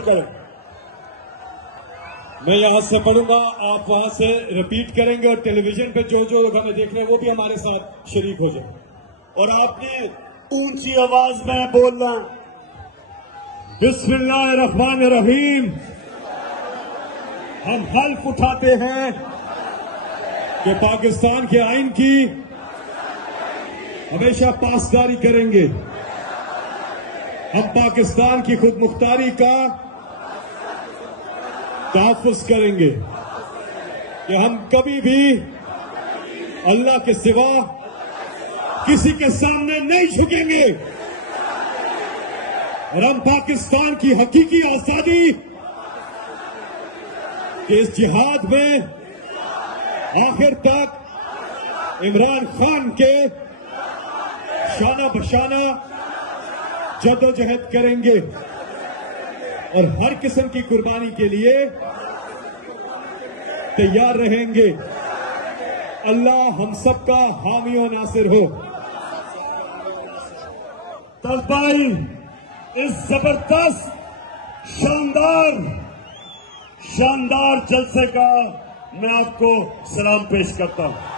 करें। मैं यहां से पढ़ूंगा, आप वहां से रिपीट करेंगे और टेलीविजन पे जो जो लोग हमें देख रहे हैं वो भी हमारे साथ शरीक हो जाए। और आपने ऊंची आवाज में बोलना। बिस्मिल्लाहिर्रहमानिर्रहीम। हम हल्फ उठाते हैं कि पाकिस्तान के आइन की हमेशा पासदारी करेंगे। हम पाकिस्तान की खुद मुख्तारी का तहफ़्फ़ुज़ करेंगे कि हम कभी भी अल्लाह के सिवा किसी के सामने नहीं झुकेंगे और हम पाकिस्तान की हकीकी आजादी के इस जिहाद में आखिर तक इमरान खान के शाना बशाना जदोजहद करेंगे और हर किस्म की कुर्बानी के लिए तैयार रहेंगे। अल्लाह हम सबका हामी और नासिर हो। तलबाई इस जबरदस्त शानदार जलसे का मैं आपको सलाम पेश करता हूं।